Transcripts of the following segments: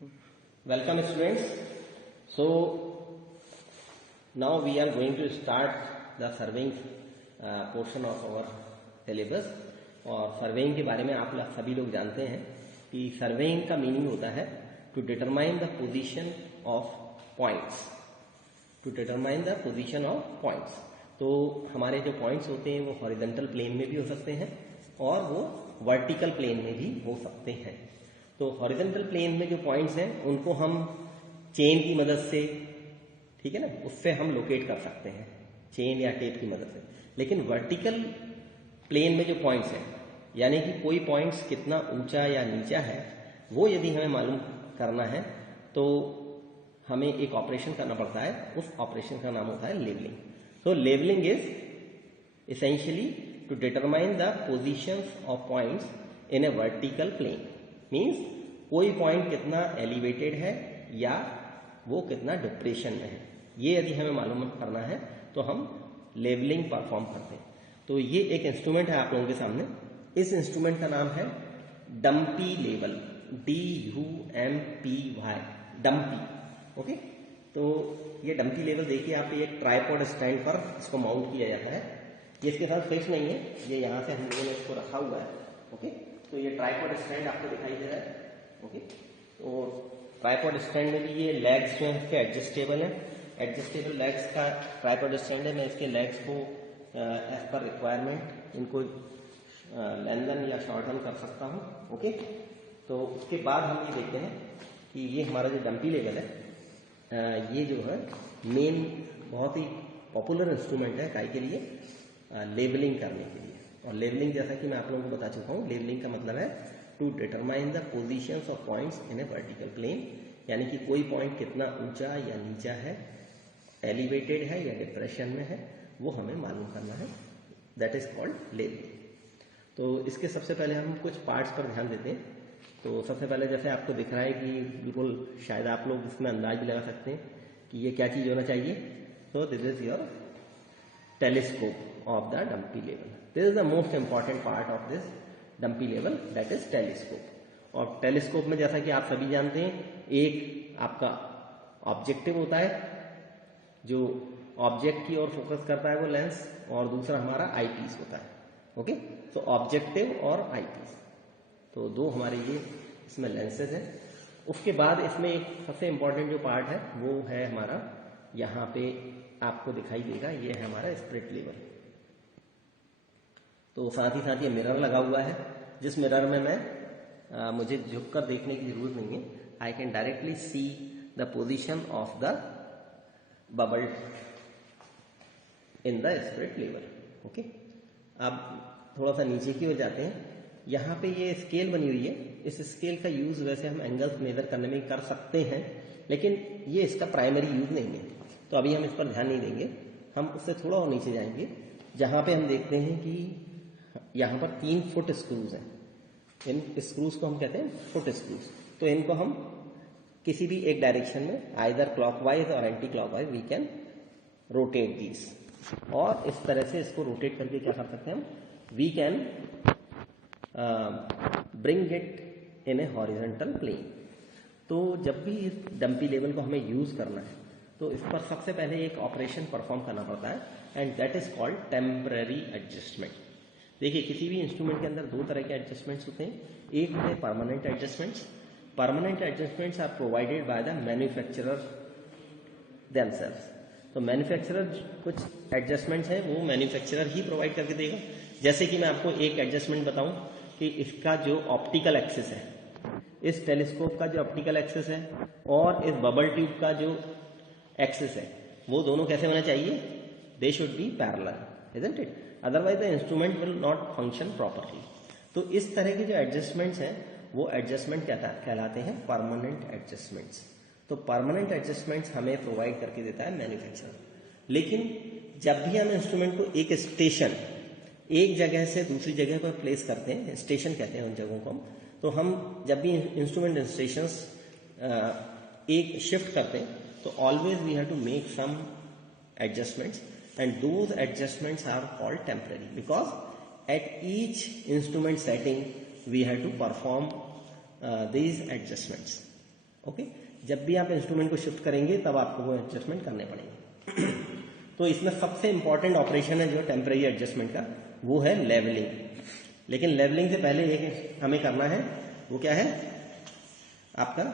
Welcome students. So now we are going to start the surveying portion of our syllabus. और surveying के बारे में आप सभी लोग जानते हैं कि सर्वेइंग का मीनिंग होता है to determine the position of points, to determine the position of points. तो हमारे जो पॉइंट्स होते हैं वो हॉरिजॉन्टल प्लेन में भी हो सकते हैं और वो वर्टिकल प्लेन में भी हो सकते हैं। तो हॉरिजॉन्टल प्लेन में जो पॉइंट्स हैं उनको हम चेन की मदद से, ठीक है ना, उससे हम लोकेट कर सकते हैं चेन या टेप की मदद से। लेकिन वर्टिकल प्लेन में जो पॉइंट्स हैं, यानी कि कोई पॉइंट्स कितना ऊंचा या नीचा है, वो यदि हमें मालूम करना है तो हमें एक ऑपरेशन करना पड़ता है। उस ऑपरेशन का नाम होता है levelling. So levelling is essentially to determine the positions of points in a vertical plane, means कोई पॉइंट कितना एलिवेटेड है या वो कितना डिप्रेशन में है, ये यदि हमें मालूम करना है तो हम लेवलिंग परफॉर्म करते हैं। तो ये एक इंस्ट्रूमेंट है आप लोगों के सामने। इस इंस्ट्रूमेंट का नाम है dumpy level, DUMPY, dumpy. Okay, तो ये डंपी लेवल देखिए आप, ये ट्राइपॉड स्टैंड पर इसको माउंट किया जाता है। ये इसके साथ फिक्स नहीं है, ये यहाँ से हम लोगों ने इसको रखा हुआ है। ओके, तो ये ट्राइपॉड स्टैंड आपको दिखाई दे रहा है। ओके, तो ट्राइपॉड स्टैंड में भी ये लेग्स जो है इसके एडजस्टेबल है, एडजस्टेबल लेग्स का ट्राइपॉड स्टैंड है। मैं इसके लेग्स को एज पर रिक्वायरमेंट इनको लेंथन या शॉर्टन कर सकता हूँ। ओके, तो उसके बाद हम ये देखते हैं कि ये हमारा जो डंपी लेवल है, ये जो है मेन बहुत ही पॉपुलर इंस्ट्रूमेंट है काई के लिए, लेबलिंग करने के लिए। और लेबलिंग जैसा कि मैं आप लोगों को बता चुका हूँ, लेबलिंग का मतलब है to determine the positions of points in a vertical plane, यानी कि कोई पॉइंट कितना ऊंचा या नीचा है, एलिवेटेड है या डिप्रेशन में है, वो हमें मालूम करना है। That is called labelling. तो इसके सबसे पहले हम कुछ पार्ट्स पर ध्यान देते हैं। तो सबसे पहले जैसे आपको दिख रहा है कि बिल्कुल शायद आप लोग इसमें अंदाज भी लगा सकते हैं कि ये क्या चीज़ होना चाहिए। तो this is your telescope of the dumpy level. This is the most important part of this dumpy level, that is telescope. और टेलीस्कोप में जैसा कि आप सभी जानते हैं, एक आपका ऑब्जेक्टिव होता है जो ऑब्जेक्ट की ओर फोकस करता है, वो लेंस, और दूसरा हमारा आईपीस होता है। ओके, तो ऑब्जेक्टिव और आईपीस, तो दो हमारे ये इसमें लेंसेज हैं। उसके बाद इसमें एक सबसे इंपॉर्टेंट जो पार्ट है वो है हमारा, यहाँ पे आपको दिखाई देगा, ये है हमारा स्प्लिट लेवल। तो साथ ही साथ ये मिरर लगा हुआ है, जिस मिरर में मैं मुझे झुककर देखने की जरूरत नहीं है, I can directly see the position of the bubble in the split level. Okay, अब थोड़ा सा नीचे की ओर जाते हैं। यहाँ पे ये स्केल बनी हुई है, इस स्केल का यूज वैसे हम एंगल्स मेजर करने में कर सकते हैं, लेकिन ये इसका प्राइमरी यूज नहीं है, तो अभी हम इस पर ध्यान नहीं देंगे। हम उससे थोड़ा और नीचे जाएंगे, जहाँ पे हम देखते हैं कि यहाँ पर 3 फुट स्क्रूज हैं। इन स्क्रूज को हम कहते हैं फुट स्क्रूज। तो इनको हम किसी भी एक डायरेक्शन में, आइदर क्लॉकवाइज और anticlockwise, we can rotate these. और इस तरह से इसको रोटेट करके क्या कर सकते हैं हम, we can bring it in a horizontal plane. तो जब भी इस डंपी लेवल को हमें यूज करना है तो इस पर सबसे पहले एक ऑपरेशन परफॉर्म करना पड़ता है, and that is called temporary adjustment. देखिए, किसी भी इंस्ट्रूमेंट के अंदर दो तरह के एडजस्टमेंट्स होते हैं। एक होते हैं permanent adjustments. Permanent adjustments are provided by the manufacturer themselves. तो मैन्युफैक्चरर कुछ एडजस्टमेंट्स हैं वो मैन्युफैक्चरर ही प्रोवाइड करके देगा। जैसे कि मैं आपको एक एडजस्टमेंट बताऊं कि इसका जो ऑप्टिकल एक्सिस है, इस टेलीस्कोप का जो ऑप्टिकल एक्सिस है और इस बबल ट्यूब का जो एक्सिस है, वो दोनों कैसे होना चाहिए, they should be parallel, isn't it, otherwise the instrument will not function properly. तो इस तरह के जो एडजस्टमेंट्स हैं वो एडजस्टमेंट कहलाते हैं परमानेंट एडजस्टमेंट्स। तो परमानेंट एडजस्टमेंट्स हमें प्रोवाइड करके देता है मैन्युफैक्चरर। लेकिन जब भी हम इंस्ट्रूमेंट को एक स्टेशन, एक जगह से दूसरी जगह पर प्लेस करते हैं, स्टेशन कहते हैं उन जगहों को हम, तो हम जब भी इंस्ट्रूमेंट स्टेशंस एक शिफ्ट करते हैं तो always we have to make some adjustments, and those adjustments are called temporary, because at each instrument setting we have to perform these adjustments. Okay, जब भी आप इंस्ट्रूमेंट को शिफ्ट करेंगे तब आपको वो एडजस्टमेंट करने पड़ेंगे। तो इसमें सबसे इंपॉर्टेंट ऑपरेशन है जो टेम्परेरी एडजस्टमेंट का, वो है लेवलिंग। लेकिन लेवलिंग से पहले एक हमें करना है, वो क्या है आपका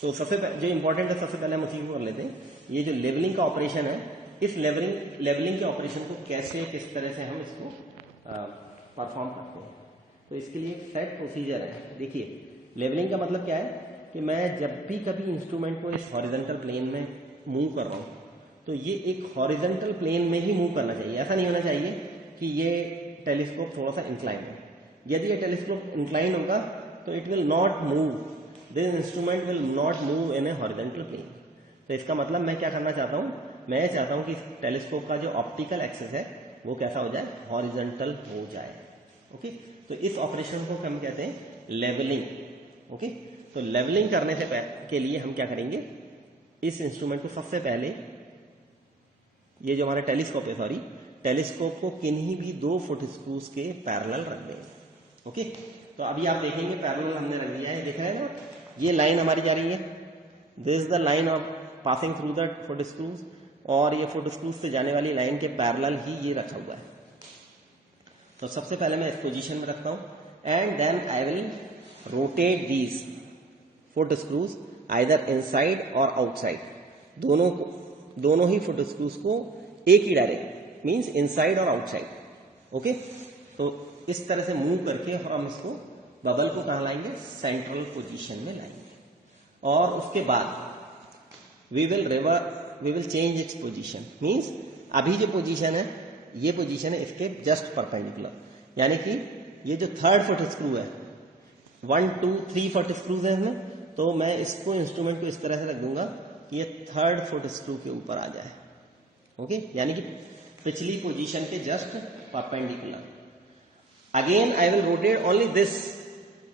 तो सबसे जो इंपॉर्टेंट है, सबसे पहले हम उसी को कर लेते हैं। ये जो लेवलिंग का ऑपरेशन है, इस लेवलिंग के ऑपरेशन को कैसे किस तरह से हम इसको परफॉर्म करते हैं, तो इसके लिए सेट प्रोसीजर है। देखिए लेवलिंग का मतलब क्या है कि मैं जब भी कभी इंस्ट्रूमेंट को इस हॉरिजॉन्टल प्लेन में मूव कर रहा हूं, तो ये एक हॉरिजॉन्टल प्लेन में ही मूव करना चाहिए। ऐसा नहीं होना चाहिए कि ये टेलीस्कोप थोड़ा सा इंक्लाइन है। यदि ये टेलीस्कोप इंक्लाइन होगा तो it will not move, this instrument will not move in a horizontal plane. तो इसका मतलब मैं क्या करना चाहता हूं, मैं चाहता हूं कि टेलीस्कोप का जो ऑप्टिकल एक्सिस है वो कैसा हो जाए, हॉरिजॉन्टल हो जाए। ओके, तो इस ऑपरेशन को हम कहते हैं लेवलिंग। ओके, तो लेवलिंग करने से के लिए हम क्या करेंगे, इस इंस्ट्रूमेंट को सबसे पहले, ये जो हमारा टेलीस्कोप है, सॉरी, टेलीस्कोप को किन्हीं भी 2 फुट स्क्रूज के पैरेलल रख दें। ओके, तो अभी आप देखेंगे पैरेलल हमने रख दिया है, देखा है ना, ये लाइन हमारी जा रही है, this is the line of passing through the foot screws, और ये फुट स्क्रूज से जाने वाली लाइन के पैरेलल ही ये रखा हुआ है। तो सबसे पहले मैं इस पोजीशन में रखता हूं and then I will rotate these foot screws either inside और आउटसाइड, दोनों ही फुट स्क्रूज को एक ही डायरेक्ट मींस इनसाइड और आउटसाइड। ओके, तो इस तरह से मूव करके हम इसको बबल को कहां लाएंगे, सेंट्रल पोजीशन में लाएंगे, और उसके बाद we will change its position. Means अभी जो पोजीशन है, ये पोजीशन है इसके जस्ट परपेंडिकुलर, यानी कि ये जो थर्ड फुट स्क्रू है, 1 2 3 फुट स्क्रूज है इसमें, तो मैं इसको इंस्ट्रूमेंट को इस तरह से रख दूंगा कि ये थर्ड फुट स्क्रू के ऊपर आ जाए। ओके, यानी कि पिछली पोजीशन के just perpendicular. Again I will rotate only this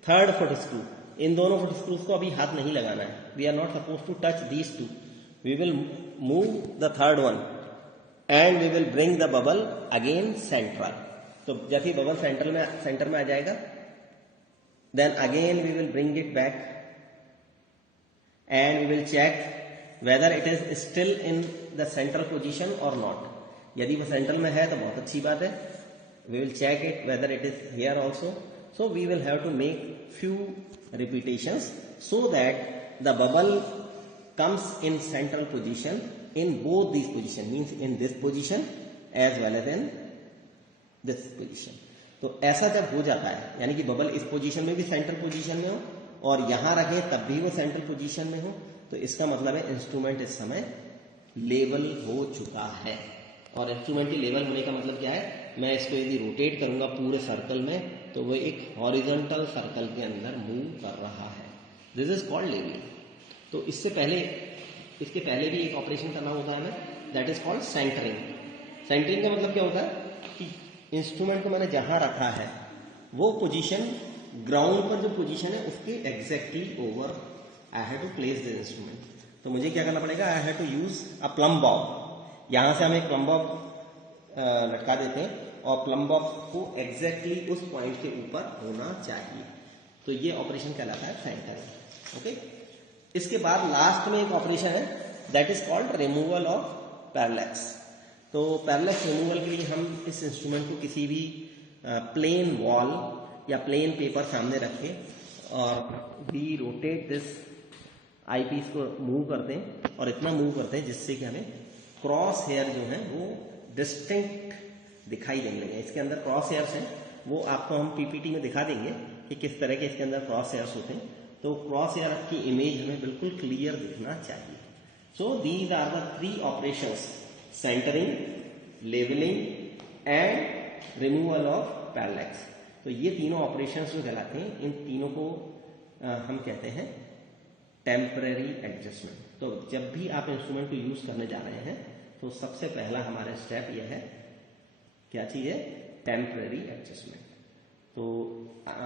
third foot screw, इन दोनों फुट स्क्रूज को अभी हाथ नहीं लगाना है, we are not suppose to touch these two, we will move the third one and we will bring the bubble again central. तो जैसे ही बबल सेंटर में आ जाएगा, then again we will bring it back and we will check whether it is still in the central position और not. यदि वो central में है तो बहुत अच्छी बात है, we will check it whether it is here also. So we will have to make few repetitions so that the bubble comes in central position in both these position, means in this position as well as in this position। तो ऐसा जब हो जाता है, यानी कि bubble इस position में भी सेंट्रल पोजीशन में हो और यहां रखे तब भी वो सेंट्रल पोजीशन में हो, तो इसका मतलब है इंस्ट्रूमेंट इस समय लेवल हो चुका है। और इंस्ट्रूमेंट की लेवल होने का मतलब क्या है, मैं इसको यदि रोटेट करूंगा पूरे सर्कल में, तो वो एक हॉरिजॉन्टल सर्कल के अंदर मूव कर रहा है, दिस इज कॉल्ड लेवलिंग। तो इसके पहले भी एक ऑपरेशन करना होता है हमें, that is called centring. Centring का मतलब क्या होता है कि इंस्ट्रूमेंट को मैंने जहां रखा है वो पोजीशन, ग्राउंड पर जो पोजीशन है उसके exactly over I have to place the instrument. तो मुझे क्या करना पड़ेगा, I have to use a plumb bob. यहां से हम एक प्लम बॉब लटका देते हैं और प्लम बॉब को एग्जैक्टली उस पॉइंट के ऊपर होना चाहिए। तो ये ऑपरेशन कहलाता है सेंटरिंग। ओके, इसके बाद लास्ट में एक ऑपरेशन है that is called removal of parallax. तो पैरेलैक्स रिमूवल के लिए हम इस इंस्ट्रूमेंट को किसी भी प्लेन वॉल या प्लेन पेपर सामने रखें और we rotate this eyepiece को मूव करते हैं, और इतना मूव करते हैं जिससे कि हमें क्रॉस हेयर जो है वो डिस्टिंक्ट दिखाई देने लगे। इसके अंदर क्रॉस हेयर्स हैं, वो आपको हम पीपीटी में दिखा देंगे कि किस तरह के इसके अंदर क्रॉस हेयर्स होते हैं। तो क्रॉस हेयर की इमेज हमें बिल्कुल क्लियर दिखना चाहिए। So these are the 3 operations, centring, levelling and removal of parallax. तो ये तीनों ऑपरेशंस जो कहलाते हैं, इन तीनों को हम कहते हैं टेम्परेरी एडजस्टमेंट। तो जब भी आप इंस्ट्रूमेंट को यूज करने जा रहे हैं तो सबसे पहला हमारा स्टेप यह है, क्या चीज है, टेम्परेरी एडजस्टमेंट। तो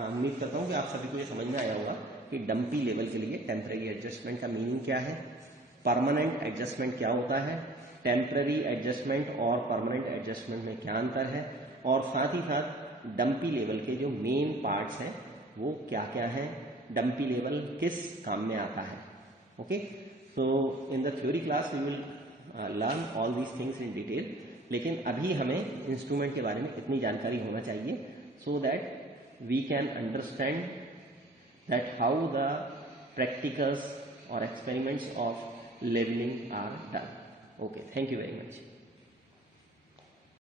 उम्मीद करता हूं कि आप सभी को ये समझ में आया होगा कि डंपी लेवल के लिए टेम्परेरी एडजस्टमेंट का मीनिंग क्या है, परमानेंट एडजस्टमेंट क्या होता है, टेम्परेरी एडजस्टमेंट और परमानेंट एडजस्टमेंट में क्या अंतर है, और साथ ही साथ डंपी लेवल के जो मेन पार्ट्स हैं वो क्या क्या हैं, डंपी लेवल किस काम में आता है। Okay, so in the theory class we will learn all these things in detail, लेकिन अभी हमें इंस्ट्रूमेंट के बारे में इतनी जानकारी होना चाहिए so that we can understand that how the practicals or experiments of leveling are done. Okay, thank you very much.